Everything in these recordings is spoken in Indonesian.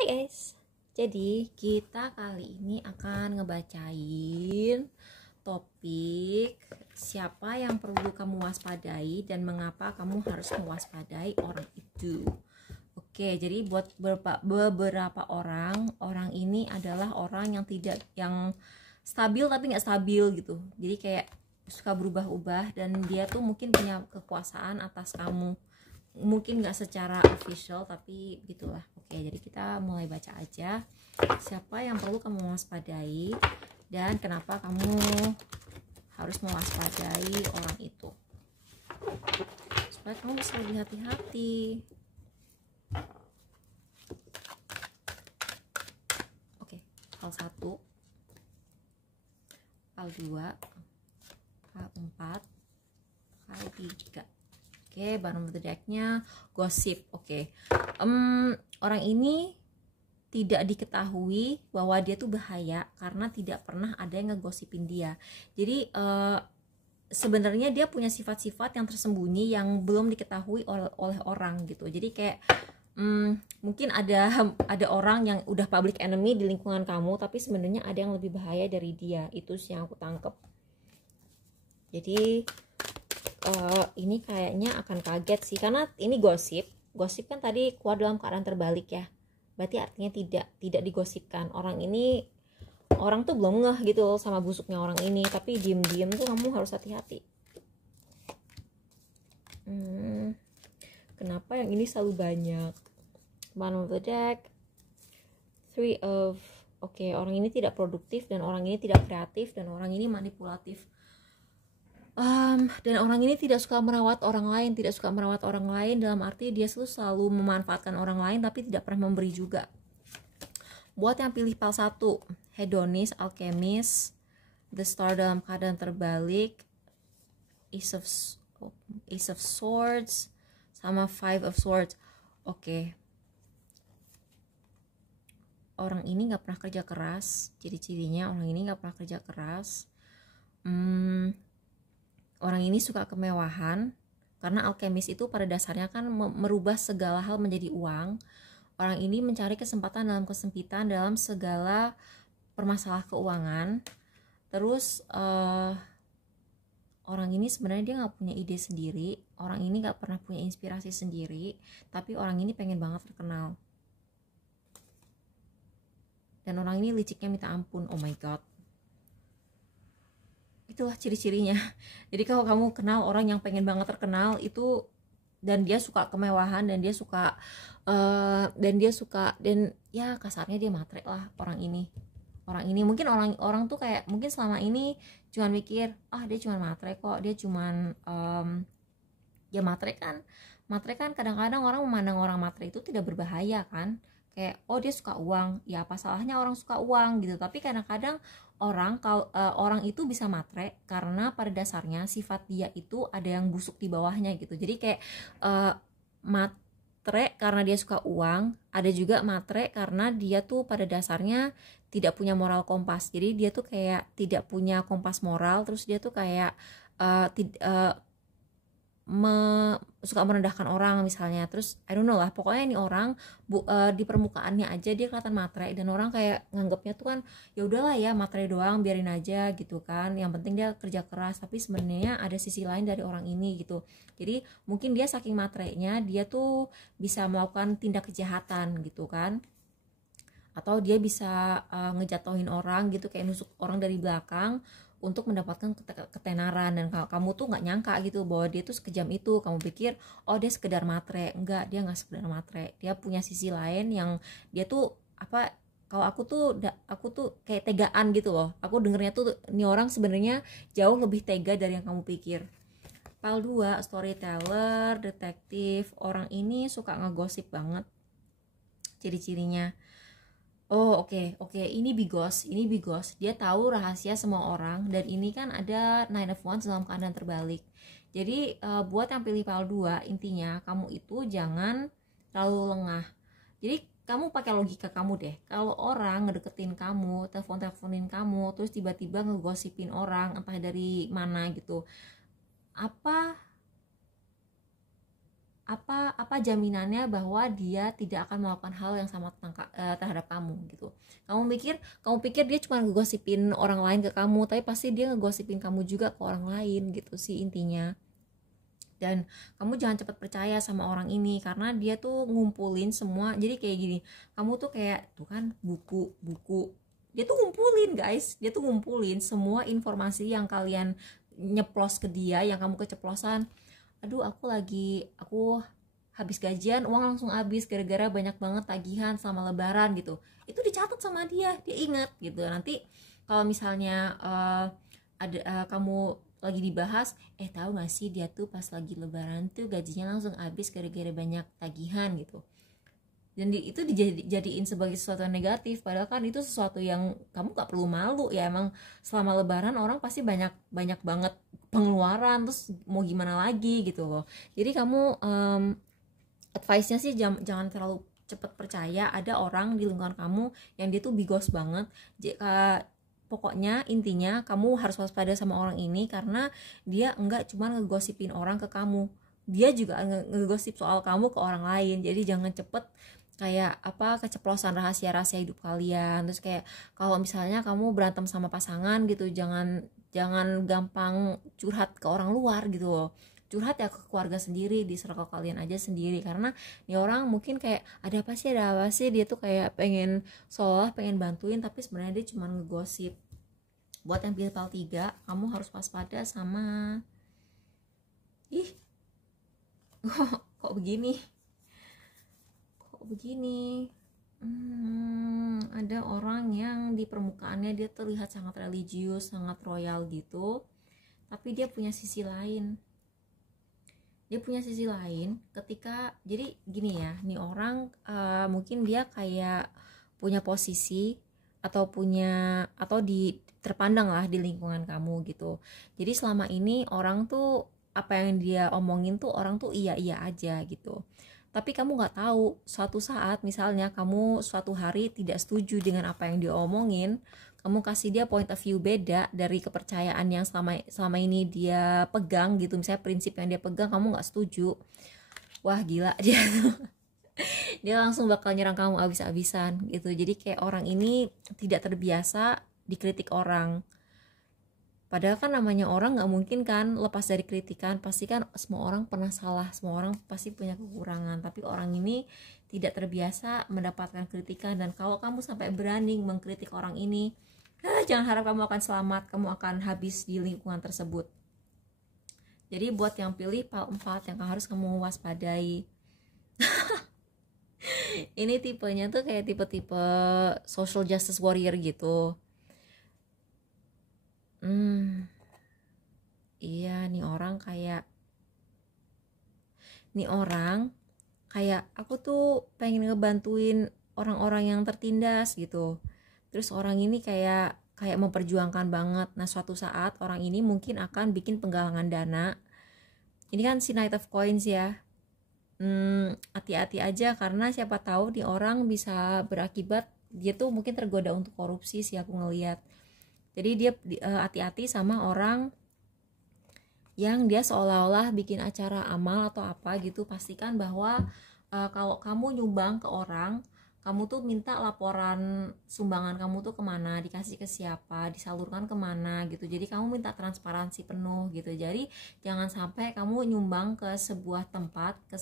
Hai guys, jadi kita kali ini akan ngebacain topik siapa yang perlu kamu waspadai dan mengapa kamu harus mewaspadai orang itu. Oke, jadi buat beberapa orang ini adalah orang yang stabil tapi nggak stabil gitu. Jadi kayak suka berubah-ubah dan dia tuh mungkin punya kekuasaan atas kamu. Mungkin nggak secara official tapi gitulah. Oke, jadi kita mulai baca aja. Siapa yang perlu kamu waspadai dan kenapa kamu harus mewaspadai orang itu, supaya kamu bisa lebih hati-hati. Oke, hal 1, hal 2, hal 4, hal 3. Oke, bottom of the deck-nya gosip. Oke. Orang ini tidak diketahui bahwa dia tuh bahaya karena tidak pernah ada yang ngegosipin dia. Jadi sebenarnya dia punya sifat-sifat yang tersembunyi yang belum diketahui oleh orang gitu. Jadi kayak mungkin ada orang yang udah public enemy di lingkungan kamu, tapi sebenarnya ada yang lebih bahaya dari dia. Itu sih yang aku tangkep. Jadi ini kayaknya akan kaget sih, karena ini gosip kan tadi keluar dalam keadaan terbalik ya, berarti artinya tidak digosipkan. Orang tuh belum ngeh gitu sama busuknya orang ini, tapi diem tuh kamu harus hati-hati. Kenapa yang ini selalu banyak? Bottom of the deck, 3 of orang ini tidak produktif dan orang ini tidak kreatif dan orang ini manipulatif. Dan orang ini tidak suka merawat orang lain dalam arti dia selalu memanfaatkan orang lain tapi tidak pernah memberi juga. Buat yang pilih pal 1, hedonis, alchemist, the star dalam keadaan terbalik, ace of swords sama 5 of swords. Orang ini nggak pernah kerja keras. Ciri-cirinya orang ini nggak pernah kerja keras. Orang ini suka kemewahan, karena alkemis itu pada dasarnya kan merubah segala hal menjadi uang. Orang ini mencari kesempatan dalam kesempitan dalam segala permasalahan keuangan. Terus orang ini sebenarnya dia nggak punya ide sendiri, orang ini nggak pernah punya inspirasi sendiri, tapi orang ini pengen banget terkenal. Dan orang ini liciknya minta ampun. Oh my god. Itulah ciri-cirinya. Jadi kalau kamu kenal orang yang pengen banget terkenal itu, dan dia suka kemewahan, dan dia suka dan ya kasarnya dia matre lah orang ini mungkin orang tuh kayak mungkin selama ini cuman mikir dia cuman matre kok, dia cuman ya matre kan kadang-kadang orang memandang orang matre itu tidak berbahaya kan, kayak dia suka uang, ya apa salahnya orang suka uang gitu. Tapi kadang-kadang orang itu bisa matre karena pada dasarnya sifat dia itu ada yang busuk di bawahnya gitu. Jadi kayak matre karena dia suka uang, ada juga matre karena dia tuh pada dasarnya tidak punya moral kompas. Jadi dia tuh kayak tidak punya kompas moral, terus dia tuh kayak suka merendahkan orang misalnya. Terus I don't know lah, pokoknya ini orang di permukaannya aja dia kelihatan matre, dan orang kayak nganggapnya tuh kan ya udahlah ya matre doang, biarin aja gitu kan, yang penting dia kerja keras. Tapi sebenarnya ada sisi lain dari orang ini gitu. Jadi mungkin dia saking matrenya dia tuh bisa melakukan tindak kejahatan gitu kan, atau dia bisa ngejatuhin orang gitu, kayak nusuk orang dari belakang untuk mendapatkan ketenaran. Dan kamu tuh nggak nyangka gitu bahwa dia tuh sekejam itu. Kamu pikir dia sekedar matre. Enggak, dia nggak sekedar matre, dia punya sisi lain yang dia tuh kalau aku tuh kayak tegaan gitu loh. Aku dengernya tuh ini orang sebenarnya jauh lebih tega dari yang kamu pikir. Pal 2, storyteller, detektif. Orang ini suka ngegosip banget. Ciri-cirinya Oke. Ini bigos. Dia tahu rahasia semua orang, dan ini kan ada 9 of Wands dalam keadaan terbalik. Jadi buat yang pilih pal 2, intinya kamu itu jangan terlalu lengah. Jadi kamu pakai logika kamu deh. Kalau orang ngedeketin kamu, teleponin kamu, terus tiba-tiba ngegosipin orang entah dari mana gitu, apa jaminannya bahwa dia tidak akan melakukan hal yang sama terhadap kamu gitu. Kamu pikir dia cuma ngegosipin orang lain ke kamu, tapi pasti dia ngegosipin kamu juga ke orang lain gitu sih intinya. Dan kamu jangan cepat percaya sama orang ini, karena dia tuh ngumpulin semua. Jadi kayak gini, kamu tuh kayak tuh kan buku dia tuh ngumpulin guys, dia tuh ngumpulin semua informasi yang kalian nyeplos ke dia, yang kamu keceplosan. Aduh aku habis gajian, uang langsung habis gara-gara banyak banget tagihan sama lebaran gitu. Itu dicatat sama dia ingat gitu. Nanti kalau misalnya kamu lagi dibahas, tahu gak sih dia tuh pas lagi lebaran tuh gajinya langsung habis gara-gara banyak tagihan gitu. Dan itu dijadiin sebagai sesuatu yang negatif, padahal kan itu sesuatu yang kamu gak perlu malu ya. Emang selama lebaran orang pasti banyak banget pengeluaran, terus mau gimana lagi gitu loh. Jadi kamu advice-nya sih jangan terlalu cepat percaya. Ada orang di lingkungan kamu yang dia tuh bigos banget. Pokoknya intinya kamu harus waspada sama orang ini, karena dia enggak cuma ngegosipin orang ke kamu, dia juga ngegosip soal kamu ke orang lain. Jadi jangan cepet kayak keceplosan rahasia hidup kalian. Terus kayak kalau misalnya kamu berantem sama pasangan gitu, jangan gampang curhat ke orang luar gitu loh. Curhat ya ke keluarga sendiri, di circle kalian aja sendiri, karena nih orang mungkin kayak ada apa sih, dia tuh kayak pengen bantuin, tapi sebenarnya dia cuma ngegosip. Buat yang pilih PAL 3, kamu harus waspada sama kok begini ada orang yang di permukaannya dia terlihat sangat religius, sangat royal gitu, tapi dia punya sisi lain. Ketika jadi gini ya, nih orang mungkin dia kayak punya posisi atau terpandang lah di lingkungan kamu gitu. Jadi selama ini orang tuh apa yang dia omongin tuh orang tuh iya aja gitu. Tapi kamu nggak tahu, suatu saat misalnya kamu suatu hari tidak setuju dengan apa yang dia omongin, kamu kasih dia point of view beda dari kepercayaan yang selama ini dia pegang gitu. Misalnya prinsip yang dia pegang kamu nggak setuju, wah gila dia langsung bakal nyerang kamu abis-abisan gitu. Jadi kayak orang ini tidak terbiasa dikritik orang, padahal kan namanya orang nggak mungkin kan lepas dari kritikan. Pasti kan semua orang pernah salah, semua orang pasti punya kekurangan, tapi orang ini tidak terbiasa mendapatkan kritikan. Dan kalau kamu sampai berani mengkritik orang ini, jangan harap kamu akan selamat, kamu akan habis di lingkungan tersebut. Jadi buat yang pilih PAL 4 yang harus kamu waspadai ini tipenya tuh kayak tipe social justice warrior gitu. Iya, nih orang kayak aku tuh pengen ngebantuin orang-orang yang tertindas gitu. Terus orang ini kayak memperjuangkan banget. Nah suatu saat orang ini mungkin akan bikin penggalangan dana. Ini kan si Knight of Coins ya. Hati-hati aja, karena siapa tahu di orang bisa berakibat dia tuh mungkin tergoda untuk korupsi sih aku ngelihat. Jadi dia hati-hati sama orang yang dia seolah-olah bikin acara amal atau apa gitu. Pastikan bahwa kalau kamu nyumbang ke orang, kamu tuh minta laporan sumbangan kamu tuh kemana, dikasih ke siapa, disalurkan kemana gitu. Jadi kamu minta transparansi penuh gitu. Jadi jangan sampai kamu nyumbang ke sebuah tempat, ke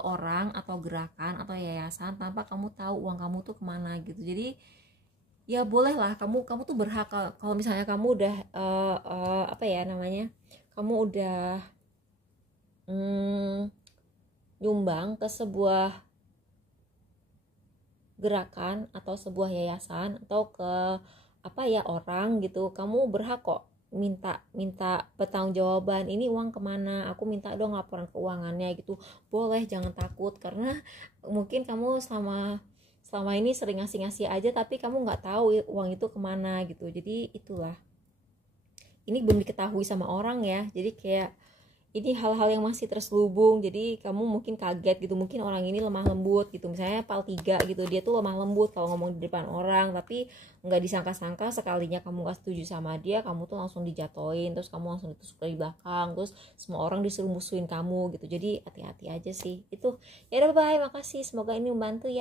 orang atau gerakan atau yayasan tanpa kamu tahu uang kamu tuh kemana gitu. Jadi ya boleh lah, kamu tuh berhak kalau misalnya kamu udah kamu udah nyumbang ke sebuah gerakan atau sebuah yayasan atau ke orang gitu, kamu berhak kok minta pertanggungjawaban, ini uang kemana, aku minta dong laporan keuangannya gitu. Boleh, jangan takut, karena mungkin kamu selama ini sering ngasih aja tapi kamu nggak tahu uang itu kemana gitu. Jadi itulah, ini belum diketahui sama orang ya. Jadi kayak ini hal-hal yang masih terselubung, jadi kamu mungkin kaget gitu, mungkin orang ini lemah lembut gitu, misalnya Pal 3 gitu, dia tuh lemah lembut kalau ngomong di depan orang, tapi nggak disangka-sangka sekalinya kamu nggak setuju sama dia, kamu tuh langsung dijatoin, terus kamu langsung ditusuk dari belakang, terus semua orang disuruh musuhin kamu gitu. Jadi hati-hati aja sih itu. Ya udah, bye, makasih, semoga ini membantu ya.